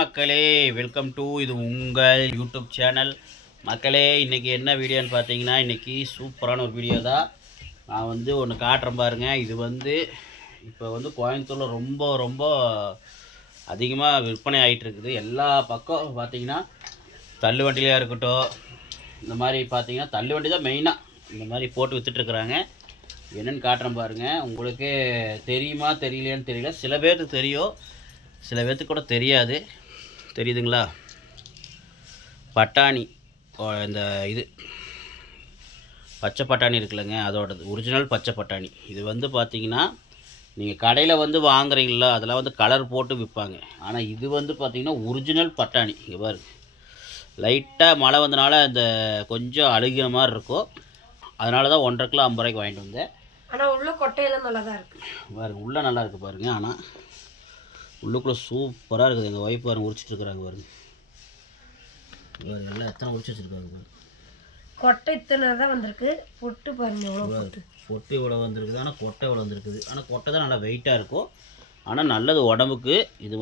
மக்களே, welcome to இது உங்கள் யூடியூப் சேனல். மக்களே, இன்றைக்கி என்ன வீடியோன்னு பார்த்தீங்கன்னா, இன்றைக்கி சூப்பரான ஒரு வீடியோ தான். நான் ஒன்று காட்டுறேன் பாருங்கள். இது இப்போ கோயம்புத்தூரில் ரொம்ப ரொம்ப அதிகமாக விற்பனை ஆகிட்டுருக்குது. எல்லா பக்கம் பார்த்தீங்கன்னா தள்ளு வண்டிலையாக இருக்கட்டும், இந்த மாதிரி பார்த்தீங்கன்னா தள்ளு வண்டி தான் மெயினாக இந்த மாதிரி போட்டு விற்றுட்ருக்குறாங்க. என்னென்னு காட்டுறேன் பாருங்கள். உங்களுக்கு தெரியுமா தெரியலையான்னு தெரியல. சில பேருக்கு தெரியும், சில பேர்த்துக்கு கூட தெரியாது. தெரியுதுங்களா? பட்டாணி, இந்த இது பச்சை பட்டாணி இருக்குல்லங்க, அதோடது ஒரிஜினல் பச்சை பட்டாணி. இது பார்த்தீங்கன்னா நீங்கள் கடையில் வாங்குறீங்களா, அதெல்லாம் கலர் போட்டு விற்பாங்க. ஆனால் இது பார்த்தீங்கன்னா ஒரிஜினல் பட்டாணி. இங்கே பாருங்க, லைட்டாக மழை வந்தனால இந்த கொஞ்சம் அழுகிற மாதிரி இருக்கும். அதனால தான் 1.5 கிலோ 50 ரூபாய்க்கு வாங்கிட்டு வந்தேன். ஆனால் உள்ள கொட்டையெல்லாம் நல்லா தான் இருக்குது பாருங்க. உள்ளே நல்லா இருக்குது பாருங்கள். ஆனால் உள்ளுக்குள்ளே சூப்பராக இருக்குது. எங்கள் ஒய்ஃப் பாருங்க உரிச்சிட்ருக்குறாங்க பாருங்க. பாருங்க எல்லாம் எத்தனை உரிச்சு வச்சுருக்காங்க பாருங்க. கொட்டை இத்தனை தான் வந்திருக்கு. பொட்டு பாருங்க எவ்வளோ பொட்டு இவ்வளோ வந்திருக்குது. ஆனால் கொட்டை இவ்வளோ வந்திருக்குது. ஆனால் கொட்டை தான் நல்லா வெயிட்டாக இருக்கும். ஆனால் நல்லது உடம்புக்கு. இது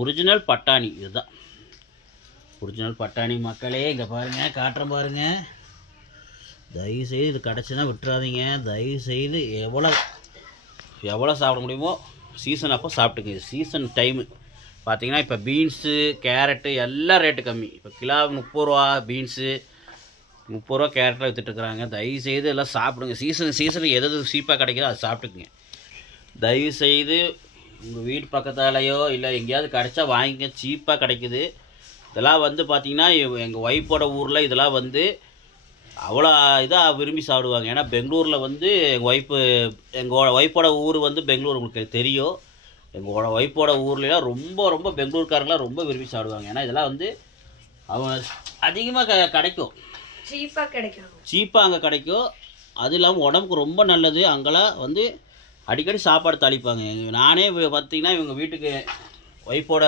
ஒரிஜினல் பட்டாணி. இதுதான் ஒரிஜினல் பட்டாணி மக்களே. இங்கே பாருங்கள், காட்டுறேன் பாருங்கள். தயவுசெய்து இது கிடச்சின்னா விட்டுறாதீங்க. தயவுசெய்து எவ்வளோ சாப்பிட முடியுமோ சீசன் அப்போ சாப்பிட்டுங்க. இது சீசன் டைமு பார்த்தீங்கன்னா. இப்போ பீன்ஸு, கேரட்டு எல்லாம் ரேட்டு கம்மி. இப்போ கிலோ 30 ரூபா பீன்ஸு, 30 ரூபா கேரட்டில் விற்றுட்டுருக்குறாங்க. தயவுசெய்து எல்லாம் சாப்பிடுங்க. சீசனுக்கு எது சீப்பாக கிடைக்குதோ அதை சாப்பிட்டுக்குங்க. தயவுசெய்து உங்கள் வீட்டு பக்கத்தாலேயோ இல்லை எங்கேயாவது கிடைச்சா வாங்கிங்க. சீப்பாக கிடைக்குது. இதெல்லாம் பார்த்தீங்கன்னா எங்கள் ஒய்ஃபோட ஊரில் இதெல்லாம் அவ்வளோ இதாக விரும்பி சாப்பிடுவாங்க. ஏன்னா பெங்களூரில் எங்கள் ஒய்ஃபோட ஊர் பெங்களூர், உங்களுக்கு தெரியும். எங்களோட ஒய்ஃபோட ஊர்லாம் ரொம்ப ரொம்ப பெங்களூர்காரங்களாம் ரொம்ப விரும்பி சாப்பிடுவாங்க. ஏன்னா இதெல்லாம் அவங்க அதிகமாக கிடைக்கும், சீப்பாக அங்கே கிடைக்கும். அது இல்லாமல் உடம்புக்கு ரொம்ப நல்லது. அங்கெல்லாம் அடிக்கடி சாப்பாடு தாளிப்பாங்க. நானே பார்த்திங்கன்னா இவங்க வீட்டுக்கு ஒய்ஃபோட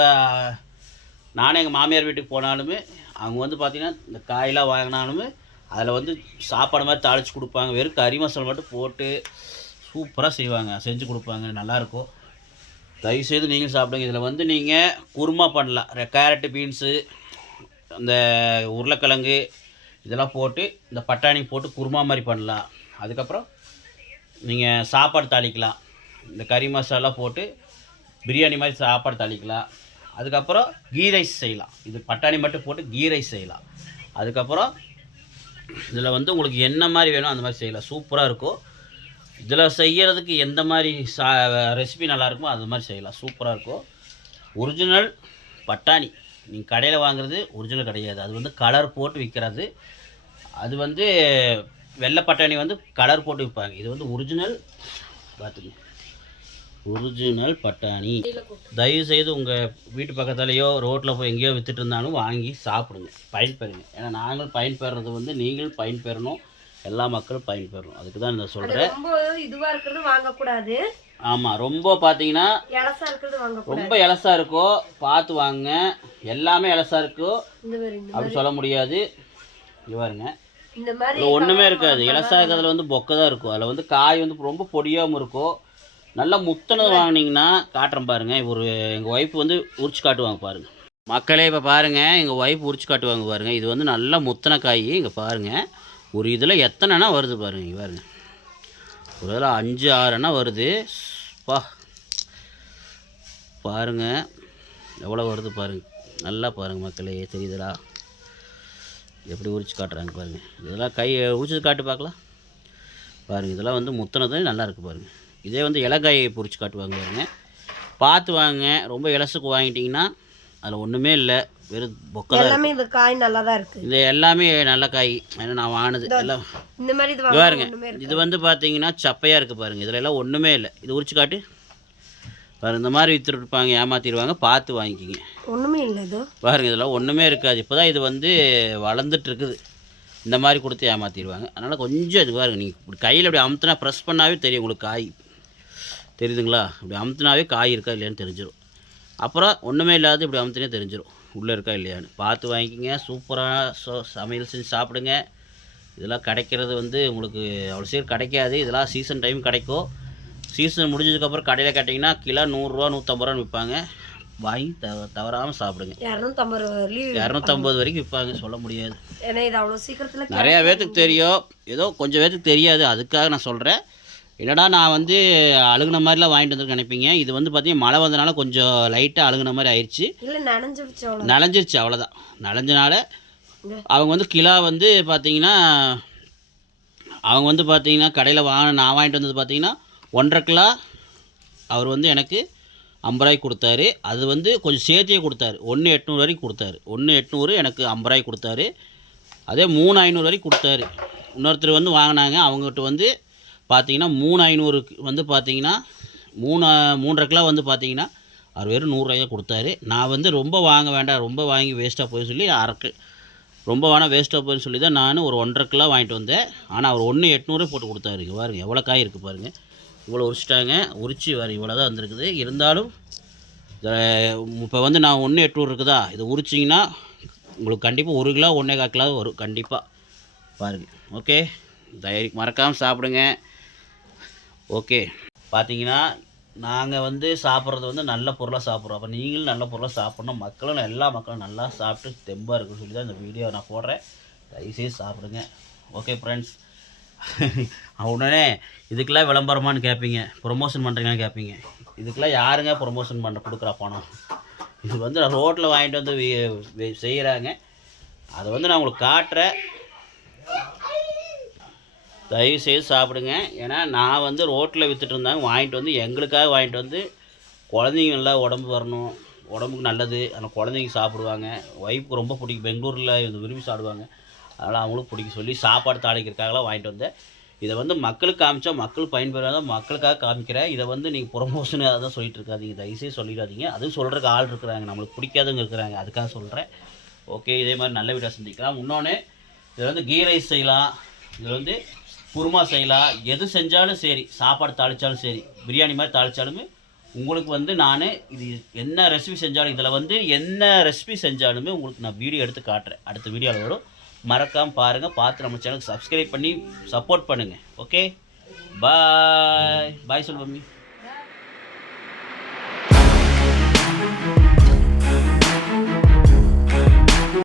நானே எங்கள் மாமியார் வீட்டுக்கு போனாலுமே அவங்க பார்த்திங்கன்னா இந்த காயெல்லாம் வாங்கினாலுமே அதில் சாப்பாடு மாதிரி தாளித்து கொடுப்பாங்க. வெறும் கறி மசாலா மட்டும் போட்டு சூப்பராக செய்வாங்க, செஞ்சு கொடுப்பாங்க. நல்லாயிருக்கும். தயவுசெய்து நீங்கள் சாப்பிடுங்க. இதில் நீங்கள் குருமா பண்ணலாம். கேரட்டு, பீன்ஸு, அந்த உருளைக்கிழங்கு இதெல்லாம் போட்டு இந்த பட்டாணி போட்டு குருமா மாதிரி பண்ணலாம். அதுக்கப்புறம் நீங்கள் சாப்பாடு தாளிக்கலாம். இந்த கறி மசாலா போட்டு பிரியாணி மாதிரி சாப்பாடு தாளிக்கலாம். அதுக்கப்புறம் கீ ரைஸ் செய்யலாம். இது பட்டாணி மட்டும் போட்டு கீ ரைஸ் செய்யலாம். அதுக்கப்புறம் இதில் உங்களுக்கு என்ன மாதிரி வேணும் அந்த மாதிரி செய்யலாம். சூப்பராக இருக்கும். இதில் செய்கிறதுக்கு எந்த மாதிரி ரெசிபி நல்லாயிருக்குமோ அது மாதிரி செய்யலாம். சூப்பராக இருக்கும். ஒரிஜினல் பட்டாணி. நீங்கள் கடையில் வாங்குறது ஒரிஜினல் கிடையாது. அது கலர் போட்டு விற்கிறது. அது வெள்ளை பட்டாணி கலர் போட்டு விற்பாங்க. இது ஒரிஜினல். பார்த்துங்க, ஒரிஜினல் பட்டாணி. தயவுசெய்து உங்கள் வீட்டு பக்கத்துலேயோ ரோட்டில் போய் எங்கேயோ விற்றுட்டு இருந்தாலும் வாங்கி சாப்பிடுங்க, பயன்பெறுங்க. ஏன்னா நாங்கள் பயன்பெறது நீங்கள் பயன்பெறணும், எல்லா மக்களும் பயன்பெறணும். அதுக்கு தான் நான் சொல்கிறேன். இதுவாக இருக்கிறது வாங்கக்கூடாது. ஆமாம், ரொம்ப பார்த்தீங்கன்னா ரொம்ப இலசா இருக்கோ பார்த்து வாங்க. எல்லாமே இலசா இருக்கோ அப்படி சொல்ல முடியாது. இது பாருங்க, ஒன்றுமே இருக்காது. இலசா இருக்கிறதுல பொக்கை தான் இருக்கும். அதில் காய் ரொம்ப பொடியாகவும் இருக்கும். நல்லா முத்தனது வாங்கினீங்கன்னா காட்டுறேன் பாருங்கள். எங்கள் ஒய்ஃப் உரிச்சு காட்டுவாங்க பாருங்கள். மக்களே, இப்போ பாருங்கள், எங்கள் ஒய்ஃப் உரிச்சு காட்டுவாங்க பாருங்கள். இது நல்லா முத்தனை காய். இங்கே பாருங்கள், ஒரு இதில் எத்தனைனா வருது பாருங்கள். இங்கே பாருங்கள், ஒரு இதில் 5-6 வருது. பாருங்கள் எவ்வளோ வருது பாருங்கள். நல்லா பாருங்கள் மக்களே, தெரியுதுடா எப்படி உரிச்சு காட்டுறாங்க பாருங்கள். இதெல்லாம் கை உரிச்சது காட்டு பார்க்கலாம் பாருங்கள். இதெல்லாம் முத்தனது நல்லா இருக்குது பாருங்கள். இதே இலக்காயை பொரிச்சு காட்டுவாங்க பாருங்க. பார்த்து வாங்க. ரொம்ப இலசுக்கு வாங்கிட்டிங்கன்னா அதில் ஒன்றுமே இல்லை, வெறும் பொக்கை. எல்லாமே இந்த காய் நல்லா தான் இருக்குது. இது எல்லாமே நல்ல காய். ஏன்னா நான் வாங்கினது எல்லாம் இந்த மாதிரி பாருங்க. இது பார்த்தீங்கன்னா சப்பையாக இருக்குது பாருங்கள். இதில் எல்லாம் ஒன்றுமே இல்லை. இது உரிச்சு காட்டு பாருங்கள். இந்த மாதிரி விற்றுருப்பாங்க, ஏமாற்றிடுவாங்க. பார்த்து வாங்கிக்கிங்க. ஒன்றுமே இல்லை இது பாருங்கள். இதெல்லாம் ஒன்றுமே இருக்காது. இப்போ தான் இது வளர்ந்துட்டுருக்குது. இந்த மாதிரி கொடுத்து ஏமாற்றிடுவாங்க. அதனால் கொஞ்சம் இது பாருங்கள். நீங்கள் இப்படி கையில் இப்படி அமுத்தினா ப்ரெஸ் பண்ணாவே தெரியும் உங்களுக்கு காய். தெரியுதுங்களா? இப்படி அமுத்தினாவே காய் இருக்கா இல்லையான்னு தெரிஞ்சிடும். அப்புறம் ஒன்றுமே இல்லாத இப்படி அமுத்தினே தெரிஞ்சிடும் உள்ளே இருக்கா இல்லையான்னு. பார்த்து வாங்கிக்கிங்க. சூப்பராக சமையல் செஞ்சு சாப்பிடுங்க. இதெல்லாம் கிடைக்கிறது உங்களுக்கு அவ்வளோ சீக்கிரம் கிடைக்காது. இதெல்லாம் சீசன் டைம் கிடைக்கும். சீசன் முடிஞ்சதுக்கப்புறம் கடையில் கேட்டிங்கன்னா கிலோ 100 ரூபா 150 ரூபான்னு விற்பாங்க. வாங்கி தவறாமல் சாப்பிடுங்க. 250 வரைக்கும் விற்பாங்க, சொல்ல முடியாது. ஏன்னா இது அவ்வளோ சீக்கிரத்தில் நிறையா பேர்த்துக்கு தெரியும், ஏதோ கொஞ்சம் பேர்த்துக்கு தெரியாது, அதுக்காக நான் சொல்கிறேன். இல்லைடா நான் வந்து அழுகுன மாதிரிலாம் வாங்கிட்டு வந்து நினைப்பீங்க. இது வந்து பார்த்தீங்கன்னா மழை வந்தனால கொஞ்சம் லைட்டாக அழுகுன மாதிரி ஆயிடுச்சு. இல்லை நனைஞ்சிருச்சு அவ்வளோதான். நனைஞ்சனால அவங்க வந்து கிலோ வந்து பார்த்தீங்கன்னா கடையில் நான் வாங்கிட்டு வந்தது பார்த்தீங்கன்னா 1.5 கிலோ அவர் வந்து எனக்கு 50 ரூபாய்க்கு கொடுத்தாரு. அது வந்து கொஞ்சம் சேர்த்தியே கொடுத்தாரு. 1.800 வரைக்கும் கொடுத்தாரு. 1.800 எனக்கு 50 ரூபாய்க்கு கொடுத்தாரு. அதே 3.500 வரைக்கும் கொடுத்தாரு. இன்னொருத்தர் வந்து வாங்கினாங்க, அவங்ககிட்ட வந்து பார்த்தீங்கன்னா 3.500 வந்து பார்த்தீங்கன்னா 3.5 கிலோ வந்து பார்த்தீங்கன்னா அவர் வெறும் 100 ரூபாய் கொடுத்தாரு. நான் வந்து ரொம்ப வாங்க வேண்டாம், ரொம்ப வாங்கி வேஸ்ட்டாக போய் சொல்லி ரொம்ப வேணால் வேஸ்ட்டாக போயின்னு சொல்லி தான் நான் ஒரு 1.5 கிலோ வாங்கிட்டு வந்தேன். ஆனால் அவர் 1.800 போட்டு கொடுத்தாரு. பாருங்கள் எவ்வளோ காய் இருக்குது பாருங்கள். இவ்வளோ உரிச்சிட்டாங்க, உரிச்சு இவ்வளோ தான் வந்திருக்குது. இருந்தாலும் இப்போ வந்து நான் 1.800 இருக்குதா, இதை உரிச்சிங்கன்னா உங்களுக்கு கண்டிப்பாக 1 கிலோ 1.25 கிலோ வரும் கண்டிப்பாக. பாருங்கள். ஓகே, மறக்காமல் சாப்பிடுங்க. ஓகே, பார்த்தீங்கன்னா நாங்கள் வந்து சாப்பிட்றது வந்து நல்ல பொருளாக சாப்பிட்றோம். அப்போ நீங்களும் நல்ல பொருளாக சாப்பிட்ணும். எல்லா மக்களும் நல்லா சாப்பிட்டு தெம்பாக இருக்குன்னு சொல்லி தான் இந்த வீடியோ நான் போடுறேன். தயவுசெய்து சாப்பிடுங்க. Okay friends. உடனே இதுக்கெல்லாம் விளம்பரமானு கேட்பீங்க, ப்ரொமோஷன் பண்ணுறீங்கன்னு கேட்பீங்க. இதுக்கெல்லாம் யாருங்க ப்ரொமோஷன் கொடுக்குறா பணம்? இது வந்து நான் ரோட்டில் வாங்கிட்டு வந்து செய்கிறாங்க. அதை வந்து நான் உங்களுக்கு காட்டுறேன். தயவுசெய்து சாப்பிடுங்க. ஏன்னா நான் வந்து ரோட்டில் விற்றுட்டு இருந்தாங்க, வாங்கிட்டு வந்து எங்களுக்காக வாங்கிட்டு வந்து குழந்தைங்க நல்லா உடம்பு வரணும், உடம்புக்கு நல்லது. ஆனால் குழந்தைங்க சாப்பிடுவாங்க, ஒய்ஃபுக்கு ரொம்ப பிடிக்கும், பெங்களூரில் இது விரும்பி சாப்பிடுவாங்க. அதனால் அவங்களும் பிடிக்க சொல்லி சாப்பாடு தாளிக்கிறதுக்காகலாம் வாங்கிட்டு வந்தேன். இதை வந்து மக்களுக்கு காமிச்சா மக்கள் பயன்பெறாத, மக்களுக்காக காமிக்கிறேன். இதை வந்து நீங்கள் ப்ரொமோஷன் அதை தான் சொல்லிட்டு இருக்காதீங்க, தயவுசெய்து சொல்லிடாதீங்க. அதுவும் சொல்கிறதுக்கு ஆள் இருக்கிறாங்க, நம்மளுக்கு பிடிக்காதவங்க இருக்கிறாங்க, அதுக்காக சொல்கிறேன். ஓகே, இதே மாதிரி நல்ல வீடியோ சந்திக்கலாம். இன்னொன்று, இதில் வந்து கீ ரைஸ் செய்யலாம், இதில் வந்து குருமா செய்யலாம், எது செஞ்சாலும் சரி, சாப்பாடு தாளித்தாலும் சரி, பிரியாணி மாதிரி தாளித்தாலுமே உங்களுக்கு வந்து நான் இது என்ன ரெசிபி செஞ்சாலும், இதில் வந்து என்ன ரெசிபி செஞ்சாலுமே உங்களுக்கு நான் வீடியோ எடுத்து காட்டுறேன். அடுத்த வீடியோவில் வரும். மறக்காமல் பாருங்கள். பார்த்து நம்ம சேனலுக்கு சப்ஸ்கிரைப் பண்ணி சப்போர்ட் பண்ணுங்கள். ஓகே, பாய் பாய் சொல்லு மம்மி.